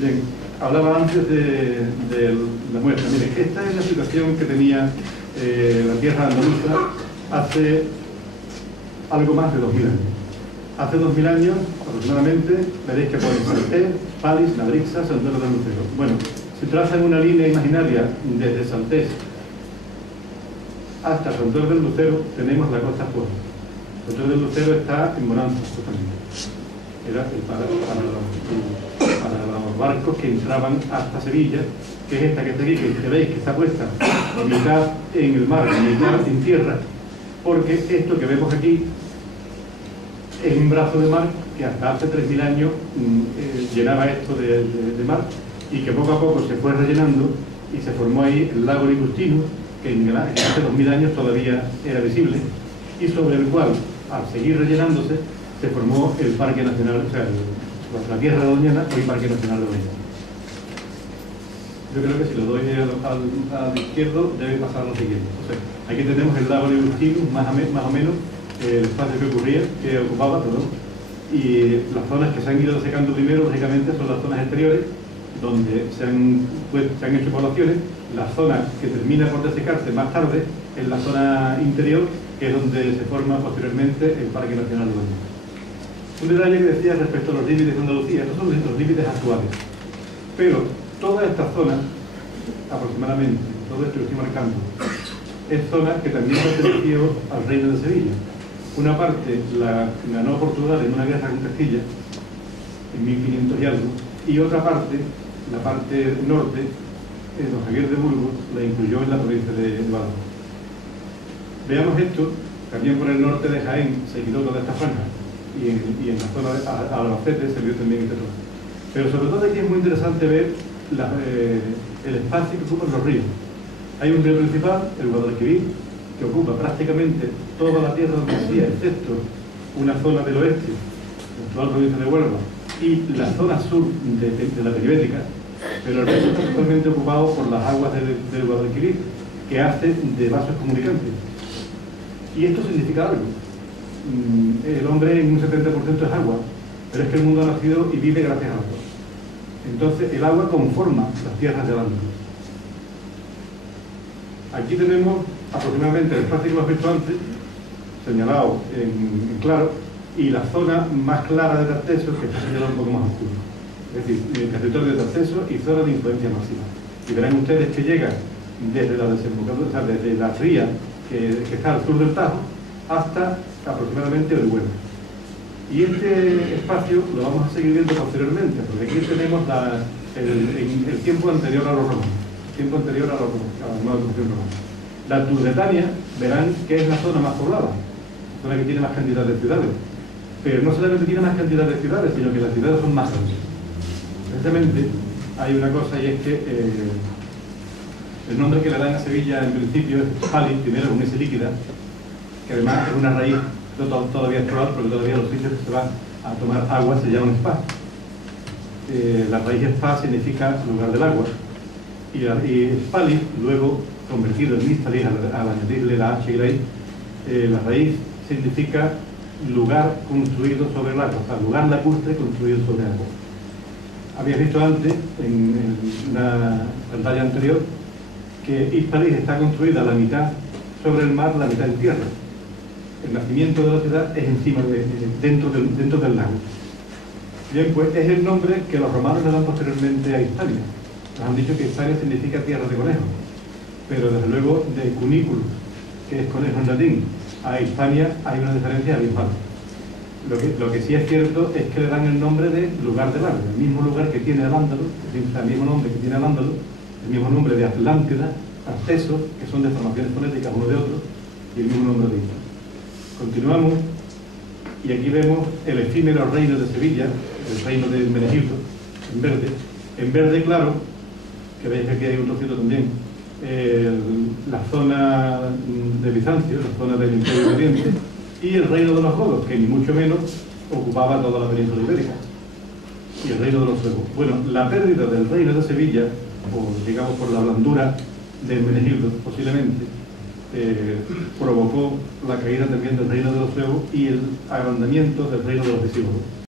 Bien, hablaba antes de la muestra. Mire, esta es la situación que tenía la tierra andaluza hace algo más de 2000 años. Hace 2000 años, aproximadamente, veréis que pone Saltés, Palis, Nabrixa, Santuario del Lucero. Bueno, si trazan una línea imaginaria desde Saltés hasta Santuario del Lucero, tenemos la costa afuera. Santuario del Lucero está en bonanza, justamente. Era para los barcos que entraban hasta Sevilla, que es esta que está aquí, que veis que está puesta mitad en el mar, mitad en tierra, porque esto que vemos aquí es un brazo de mar que hasta hace 3000 años llenaba esto de mar, y que poco a poco se fue rellenando y se formó ahí el lago Ligustino, que hace 2000 años todavía era visible, y sobre el cual, al seguir rellenándose, se formó el Parque Nacional, o sea, la Tierra de Doñana, hoy Parque Nacional de Doñana. Yo creo que si lo doy al izquierdo debe pasar lo siguiente. O sea, aquí tenemos el lago Ligustino, más o menos, el espacio que ocupaba, y las zonas que se han ido secando primero, lógicamente, son las zonas exteriores, donde se han hecho poblaciones. La zona que termina por desecarse más tarde es la zona interior, que es donde se forma posteriormente el Parque Nacional de Doñana. Un detalle que decía respecto a los límites de Andalucía, estos son los límites actuales, pero toda esta zona, aproximadamente, todo esto que estoy marcando, es zona que también perteneció al Reino de Sevilla. Una parte la ganó Portugal en una guerra con Castilla, en 1500 y algo, y otra parte, la parte norte, don Javier de Burgos, la incluyó en la provincia de Badajoz. Veamos esto, también por el norte de Jaén se quitó toda esta franja, y en la zona de Albacete se vio también este trozo. Pero sobre todo aquí es muy interesante ver el espacio que ocupan los ríos. Hay un río principal, el Guadalquivir, que ocupa prácticamente toda la tierra de Andalucía, excepto una zona del oeste, la actual provincia de Huelva, y la zona sur de la Peribética, pero el resto está totalmente ocupado por las aguas del Guadalquivir, que hace de vasos comunicantes. Y esto significa algo. El hombre en un 70% es agua, pero es que el mundo ha nacido y vive gracias al agua. Entonces el agua conforma las tierras del Andaluz. Aquí tenemos aproximadamente el espacio que hemos visto antes, señalado en claro, y la zona más clara de Tarteso, que está señalada un poco más oscuro. Es decir, el territorio de Tarteso y zona de influencia máxima. Y verán ustedes que llega desde la desembocadura, o sea, desde la ría que está al sur del Tajo hasta aproximadamente el Huelva. Y este espacio lo vamos a seguir viendo posteriormente, porque aquí tenemos el tiempo anterior a los romanos, el tiempo anterior a la nueva construcción romana. La Turbretania, verán que es la zona más poblada, la zona que tiene más cantidad de ciudades. Pero no solamente tiene más cantidad de ciudades, sino que las ciudades son más grandes. Precisamente hay una cosa, y es que el nombre que le dan a Sevilla en principio es Palis, primero con S líquida, que además es una raíz todavía actual, porque todavía los sitios que se van a tomar agua se llaman spa. La raíz spa significa lugar del agua, y Spalis, luego convertido en Istalis al añadirle la H y la I, la raíz significa lugar construido sobre el agua, o sea, lugar lacustre construido sobre agua. Habéis visto antes, en una pantalla anterior, que Hispalis está construida la mitad sobre el mar, la mitad en tierra. El nacimiento de la ciudad es encima dentro del lago. Bien, pues es el nombre que los romanos le dan posteriormente a Hispania. Nos han dicho que Hispania significa tierra de conejos, pero desde luego de cunículo, que es conejo en latín, a Hispania hay una diferencia abismal. Lo que sí es cierto es que le dan el nombre de lugar del agua, el mismo lugar que tiene el Ándalo, el mismo nombre que tiene el Ándalo, el mismo nombre de Atlántida, Tarteso, que son deformaciones fonéticas uno de otro, y el mismo nombre de Isla. Continuamos, y aquí vemos el efímero reino de Sevilla, el reino de Menegildo, en verde claro, que veis que aquí hay un trocito también, la zona de Bizancio, la zona del Imperio de Oriente, y el reino de los godos, que ni mucho menos ocupaba toda la península ibérica, y el reino de los suevos. Bueno, la pérdida del reino de Sevilla, o digamos por la blandura de Menegildo, posiblemente, provocó la caída también del reino de los suevos y el agrandamiento del reino de los visigodos.